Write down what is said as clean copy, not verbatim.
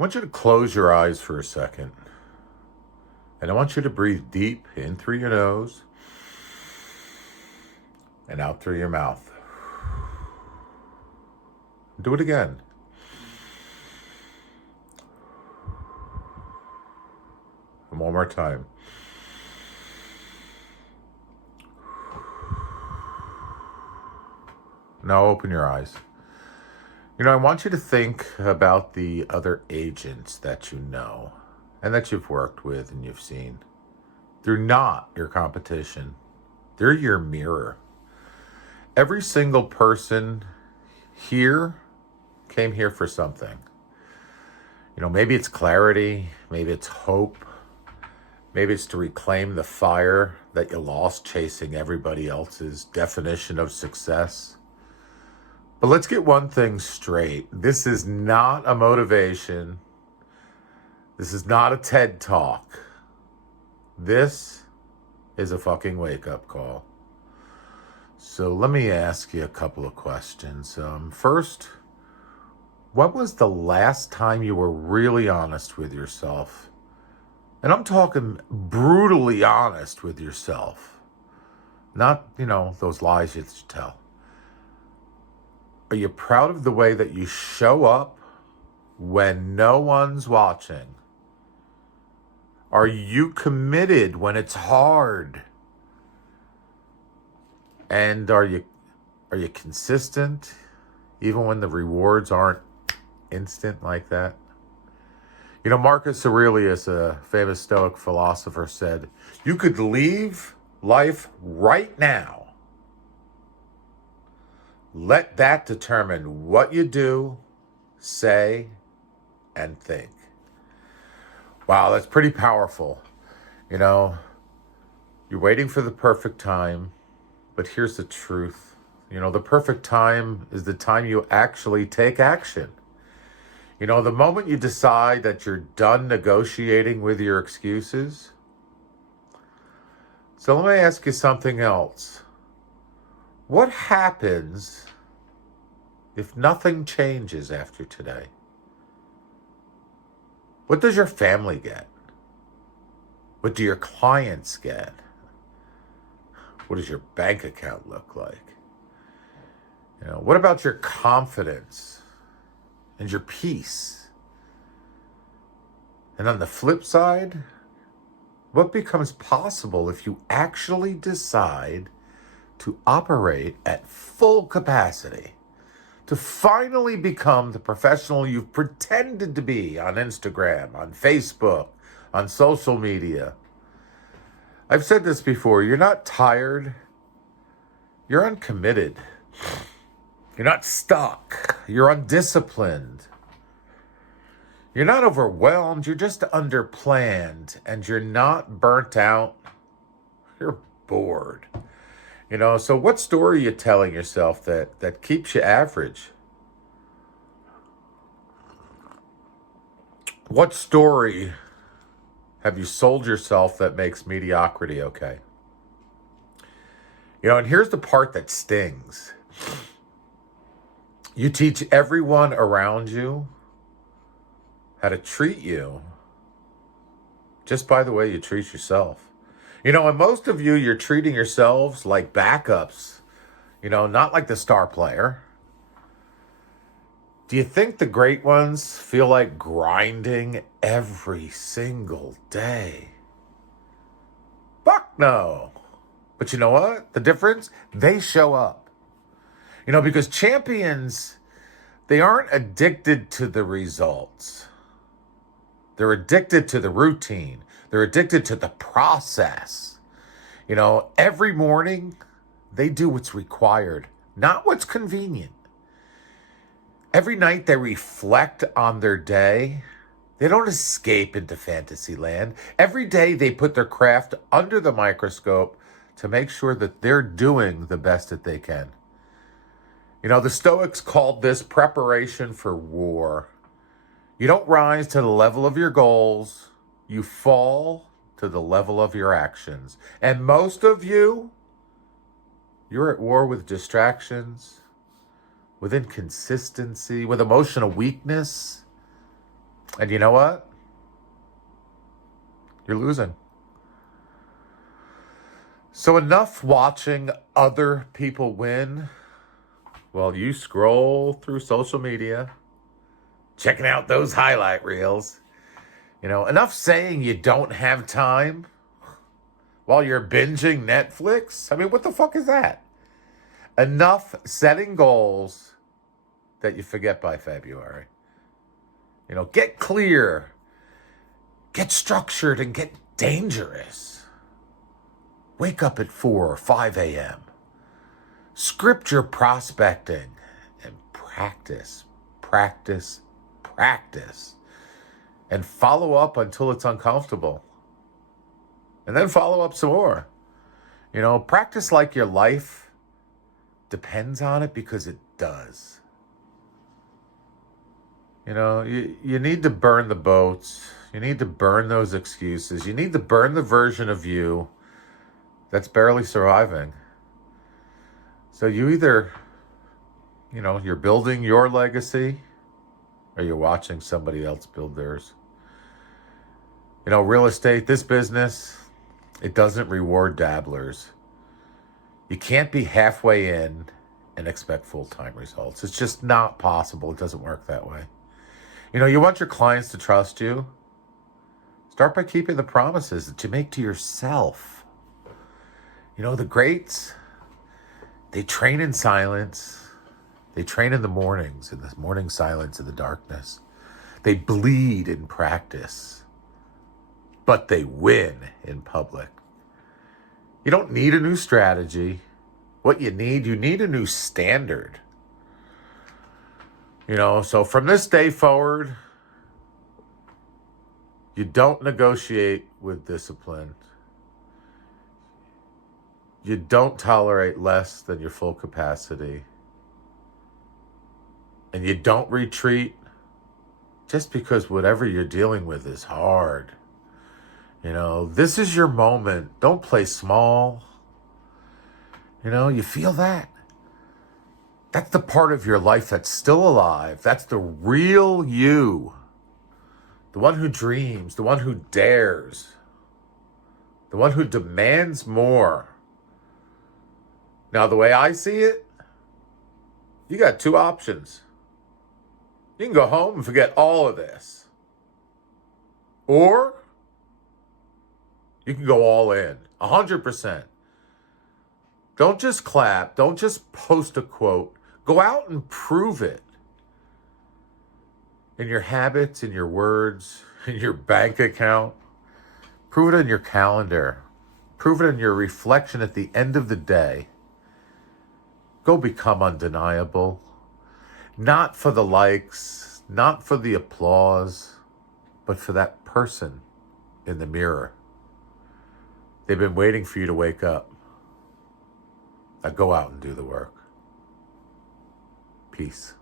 I want you to close your eyes for a second. And I want you to breathe deep in through your nose and out through your mouth. Do it again. And one more time. Now open your eyes. I want you to think about the other agents that you know and that you've worked with and you've seen. They're not your competition. They're your mirror. Every single person here came here for something. Maybe it's clarity, maybe it's hope, maybe it's to reclaim the fire that you lost chasing everybody else's definition of success. But let's get one thing straight. This is not a motivation. This is not a TED Talk. This is a fucking wake-up call. So let me ask you a couple of questions. First, when was the last time you were really honest with yourself? And I'm talking brutally honest with yourself. Not, those lies you tell. Are you proud of the way that you show up when no one's watching? Are you committed when it's hard? And are you consistent even when the rewards aren't instant like that? Marcus Aurelius, a famous Stoic philosopher, said, "You could leave life right now. Let that determine what you do, say, and think." Wow, that's pretty powerful. You're waiting for the perfect time, but here's the truth. The perfect time is the time you actually take action. The moment you decide that you're done negotiating with your excuses. So let me ask you something else. What happens if nothing changes after today? What does your family get? What do your clients get? What does your bank account look like? What about your confidence and your peace? And on the flip side, what becomes possible if you actually decide to operate at full capacity, to finally become the professional you've pretended to be on Instagram, on Facebook, on social media? I've said this before, you're not tired, you're uncommitted. You're not stuck, you're undisciplined. You're not overwhelmed, you're just underplanned, and you're not burnt out, you're bored. So what story are you telling yourself that keeps you average? What story have you sold yourself that makes mediocrity okay? And here's the part that stings. You teach everyone around you how to treat you just by the way you treat yourself. And most of you're treating yourselves like backups, not like the star player. Do you think the great ones feel like grinding every single day? Fuck no. But you know what? The difference? They show up. Because champions, they aren't addicted to the results. They're addicted to the routine. They're addicted to the process. Every morning they do what's required, not what's convenient. Every night they reflect on their day. They don't escape into fantasy land. Every day they put their craft under the microscope to make sure that they're doing the best that they can. The Stoics called this preparation for war. You don't rise to the level of your goals. You fall to the level of your actions. And most of you're at war with distractions, with inconsistency, with emotional weakness. And you know what? You're losing. So enough watching other people win while you scroll through social media, checking out those highlight reels. Enough saying you don't have time while you're binging Netflix. I mean, what the fuck is that? Enough setting goals that you forget by February. Get clear, get structured, and get dangerous. Wake up at 4 or 5 a.m. Script your prospecting and practice, practice, practice. And follow up until it's uncomfortable. And then follow up some more. Practice like your life depends on it, because it does. You need to burn the boats. You need to burn those excuses. You need to burn the version of you that's barely surviving. So you either, you're building your legacy, or you're watching somebody else build theirs. Real estate, this business, it doesn't reward dabblers. You can't be halfway in and expect full-time results. It's just not possible. It doesn't work that way. You want your clients to trust you. Start by keeping the promises that you make to yourself. The greats, they train in silence. They train in the mornings, in the morning silence, in the darkness. They bleed in practice, but they win in public. You don't need a new strategy. What you need a new standard. So from this day forward, you don't negotiate with discipline. You don't tolerate less than your full capacity. And you don't retreat just because whatever you're dealing with is hard. This is your moment. Don't play small. You feel that? That's the part of your life that's still alive. That's the real you. The one who dreams, the one who dares, the one who demands more. Now, the way I see it, you got two options. You can go home and forget all of this. Or you can go all in, 100%. Don't just clap. Don't just post a quote. Go out and prove it. In your habits, in your words, in your bank account. Prove it in your calendar. Prove it in your reflection at the end of the day. Go become undeniable. Not for the likes, not for the applause, but for that person in the mirror. They've been waiting for you to wake up. Now go out and do the work. Peace.